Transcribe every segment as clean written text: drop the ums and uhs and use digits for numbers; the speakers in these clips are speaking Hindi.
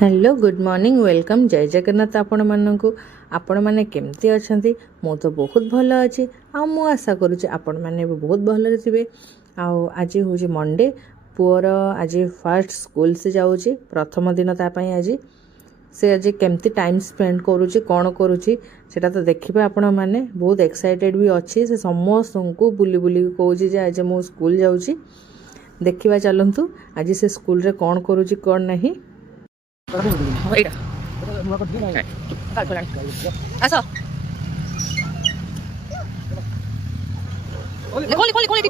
हेलो गुड मॉर्निंग वेलकम जय जगन्नाथ आपण मैंने केमती अच्छा मु तो बहुत भल अच्छी मु आशा करुँच आपण मैंने भी बहुत भल थे। आज हूँ मंडे पुअर आज फर्स्ट स्कूल से जाऊँगी प्रथम दिन तापाई आज से आज केमती टाइम स्पेंड करुँची कौन करुँची सेटा तो देखिए आपण मैंने बहुत एक्साइटेड भी अच्छी से समस्त को बुली बुली कहूँ आज मु स्कूल जाऊँगी देखा चलतु आज से स्कूल रे कौन करुँची कौन नहीं आस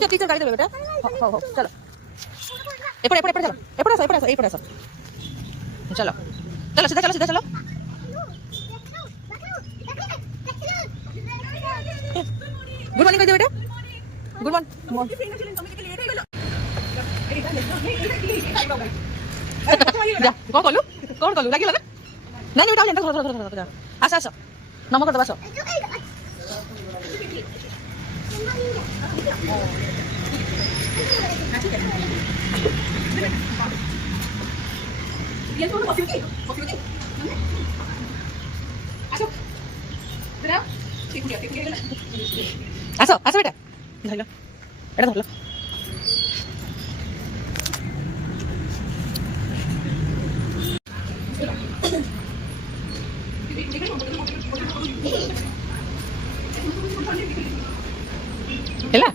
टीचर गाड़ी देबे बेटा चलो एपड़ एपड़ एपड़ चलो एपड़ आसो एपड़ आसो चलो चलो सीधा चलो गुड मॉर्निंग बेटा गुड मॉर्निंग कौन कलु लगे नहीं बेटा आस आस नम कर आस आस आस बेटा धरल एटा धरल ହେଲା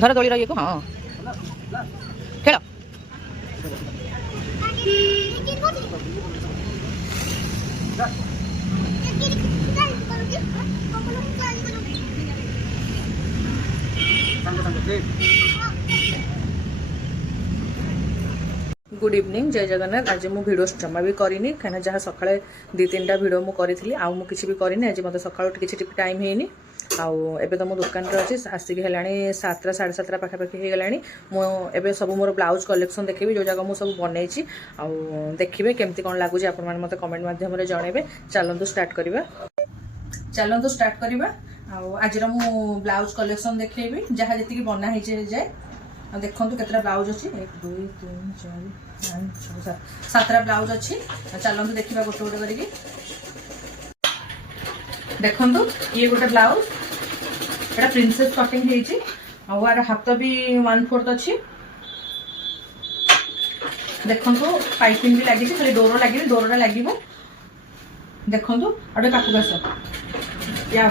ଧର ଦୋଳିର ଇଏକୁ ହଁ ଖେଳ गुड इवनिंग जय जगन्नाथ आज मु भिडियो जमा भी करनी कहीं जहाँ सका दु तीन भिडियो मुझे किसी भी करनी आज मतलब सका किसी टाइम है आबे तो मो दुकान अच्छी आसिक है 7टा 7:30 पाखापाखि हो गला मुझे सब मोर ब्लाउज कलेक्शन देखी जो जगह मुझे सब बनई देखिए केमती कौन लगुच आप मत कमेंट मध्यम जनइबे चलतु स्टार्ट करवा आज मु ब्लाउज कलेक्शन देखी जहाँ जी बना जाए देखु केतटा ब्लाउज अच्छी 1 2 3 4 5 6 7टा ब्लाउज अच्छी चलतु देखा गोटे गोटे करके देखु ये गोटे ब्लाउज एटा प्रिंसेस कटिंग है आर हाथ भी 1/4 अच्छी देखु पाइपिंग भी लगी खाली डोर लगे डोरा लगे देखु आटे पाखक आस या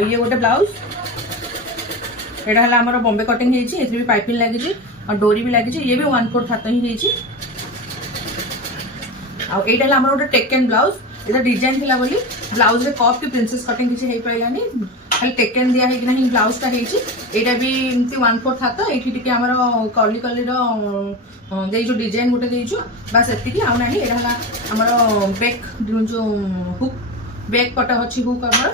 ये गोटे ब्लाउज एटा है आमर बॉम्बे कटिंग है भी पाइपिंग लगी और डोरी भी लगी ये भी 1/4 हाथ ही आईटा है गोटे टेकन ब्लाउज ये डिजाइन थिला बोली ब्लाउज रे कप की प्रिंसेस कटिंग किसी हो पाइलानी खाली टेकन दिया है नहीं ब्लाउज टा है भी एमती 1/4 हाथ ये आमर कली कली जो डिजाइन गोटे देचु बास एति आना यहाँ आमर बैक जो हुक बैक पट अच्छी हुक आमर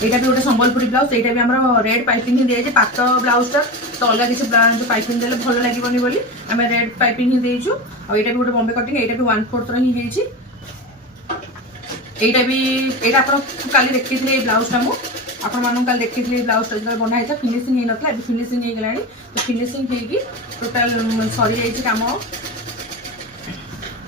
यहाँ भी गोटे संबलपुरी ब्लाउज यहाँ भी आम रेड पाइपिंग ही दिए पात ब्लाउज टा तो अलग किसी जो पाइपिंग देले भल लगे बोली आम रेड पाइपिंग ही देचु और यहाँ भी गोटे बॉम्बे कटिंग यहाँ भी 1/4 ही यहाँ भी यहाँ आप काली देखी थे ब्लाउज टा मुझे काल देखी ब्लाउज जो बनाई था फिनिशिंग हो ना फिनिशिंग हो गला तो फिनिशिंग हो टोटाल सरी जाइए कम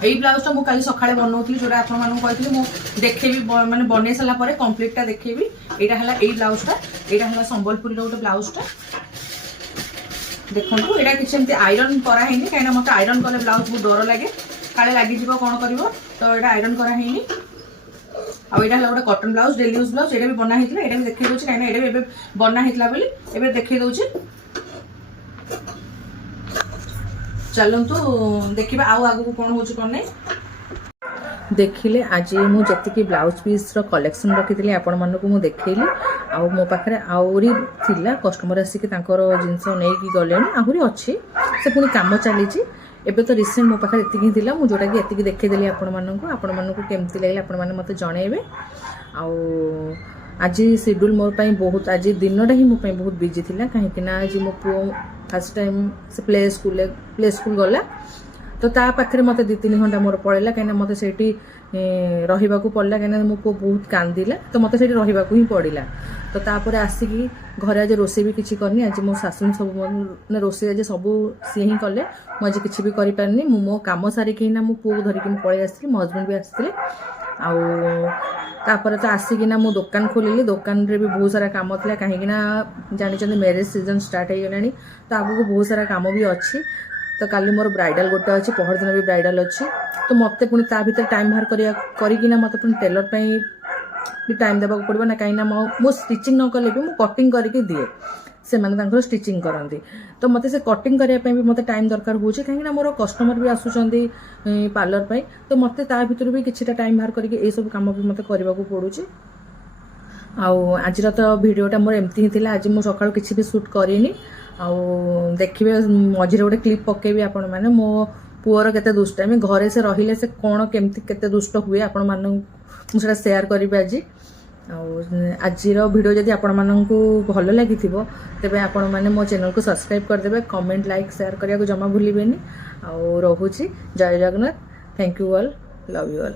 यही ब्लाउज टा मुझे सकाଳେ बनाऊली जो आपको देखेबी माने बन सारापर कम्प्लीटा देखेबी यहाँ है यही ब्लाउज टा यहाँ है संबलपुरी गोटे ब्लाउज टा देखो यहाँ किसी आयरन कराई कहीं मत आयरन कले ब्लाउज बहुत डर लगे काले लगे कौन कर तो यहाँ आयरन कराई आईटा है गोटे कटन ब्लाउज डेली यूज ब्लाउज यहाँ भी बना होता यहाँ भी देखी दूसरी कहीं यहाँ बना होता देखी दूसरी चलतु देखा आग को कौन हो कौन नहीं देखिले आज मुझे ब्लाउज पीस कलेक्शन रखी आपण मानक मुझे देखली मो पाखे आहरी थिला कस्टमर आसिक जिनस नहीं गले आहरी अच्छी से पुणी कम चली एबे तो रिसेंट मो पाखे एतिक थिला मु जोटा कि एतिक देखिदेली आपण मानक केमती लगे आपण माने मते जणेबे आज शेड्यूल मोर पाई बहुत आज दिनटा ही मो पाई बहुत बिजी थिला कहीं आज मो पुओ फर्स्ट टाइम से प्ले स्कूल गला तो ता पाखे मत 2-3 घंटा मोर पड़ेगा कहीं मत से रहा पड़ा कहीं मो पु बहुत कांदिला तो मत से रहा ही पड़ा तो तापर आसिकी घरे आज रोसे भी किसी करनी आज मो शाशु सब रोसे आज सब सी ही कले मुझे किसी भी करें मो कम सारिकी ना मो पुओ धरिकी पलि आसती मो हजबैंड भी आसते आपर तो आसिकिना मो दुकान खोलिली दुकान रे भी बहुत सारा काम था कहीं जानी मैरेज सीजन स्टार्ट हो गला तो आगू बहुत सारा काम भी अच्छी तो काली मोर ब्राइडल गोटे अच्छी पहर दिन भी ब्राइडल अच्छी तो मत पुणी ता भीतर टाइम बाहर करना मत पुणी टेलर भी टाइम देवाक पड़ो ना कहीं मो स्टिचिंग न कले भी मुझे कटिंग करके दिए से मैंने स्टिचिंग करती तो मत से कटिंग करने भी मत टाइम दरकार हो कहीं मोर कस्टमर भी आसुँच पार्लर तो मत ता भीतर भी किसी टाइम बाहर करके ये सब कम भी मत करने को पड़ुची आज तो भिडटा मोर एमती ही आज मुझे सकाळु किसी भी शूट करिनी देखिए मझे गोटे क्लिप पकेबी आपण मैंने मो पुअर केते दुष्टामी घरे से रहिले से कौन केमती केते दुष्ट हुए आपण मानू मुझे शेयर करी आज आज भिडियो जदि आपण मानू भल लगी तेबे आपण माने मो चैनल को सब्सक्राइब करदेबे कमेंट लाइक शेयर करिया को जमा भूलिबेनी रोहुची जय Jagannath thank you all love you all.